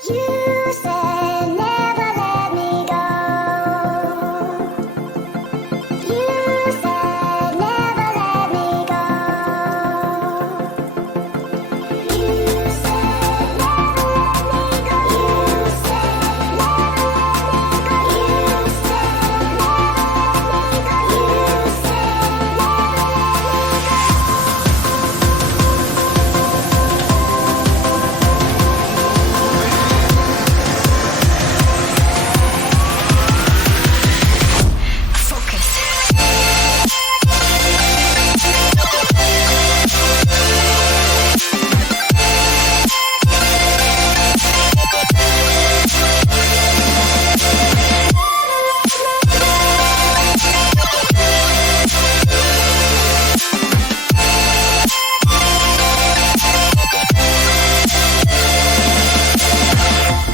You said never let me go. You said never let me go. You said never let me go. You said never let me go. You said never let me go. You said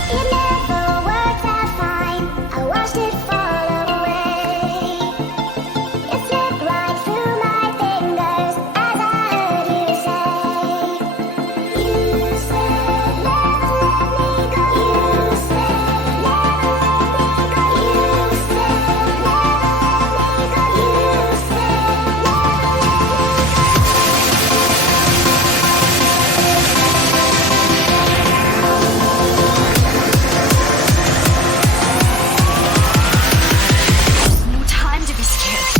it never worked out fine. I watched it fall away. It slipped right through my fingers as I heard you say. You said never let me go. You said never let me go. You said never let me go. You said No time to be scared.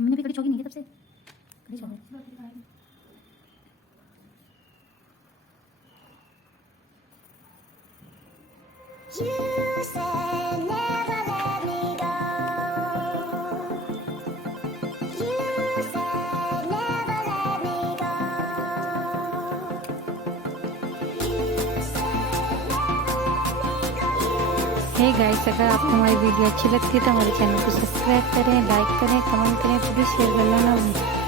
हमने भी कभी छोड़ी नहीं है तब से कभी छोड़ी you said never let me go. You said never let me go. You said never let me go. Hey guys, अगर आपको हमारी वीडियो अच्छी लगती है तो हमारे चैनल को सब्सक्राइब करें, लाइक करें, कमेंट करें, प्लीज़ शेयर करना ना भूलें।